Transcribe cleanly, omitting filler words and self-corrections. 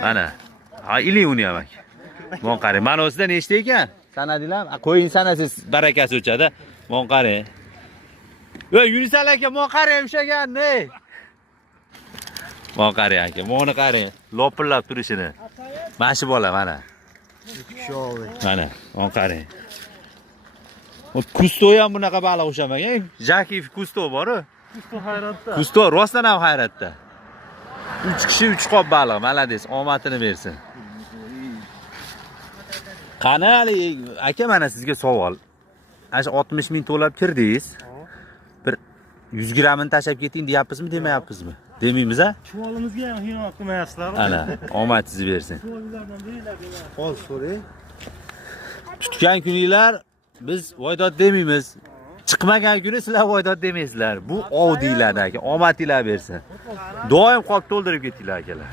Mana. Ha, iling uni ham aka. Mon qarang. Mana o'sida nechta ekan? Sanadinglar? Qo'ying sanasiz barakasi o'chadi. Mon qarang. Voy, Yunusal aka, mon qarang ushagan, ne? Mon qarang aka, moni qarang. Lopillab turishini. Mana shu bola mana. Mana, mon qarang. O Kusto ham bunaqa baliq o'xshamagan. Jakiv Kusto bor-ku. Kusto hayratda. Kusto rostdan ham hayratda. 3 kishi 3 qop baliq, malades, omadini bersin. Qani hali aka, mana sizga savol. Ash 60 ming to'lab kirdingiz. Bir 100 grammini tashab keting deyapsizmi, demayapsizmi? Demaymiz-a? Chuvolimizga ham xiyonat qilmayapsizlar. Ana, omad sizni bersin. Chuvollardan deylar. Hol so'ray. Tutgan kuninglar biz voydod demaymiz. Chiqmagan kuni sizlar voydod demaysizlar. Bu ov deyiladi aka. Omadinglar bersin. Doim qop to'ldirib ketinglar akalar.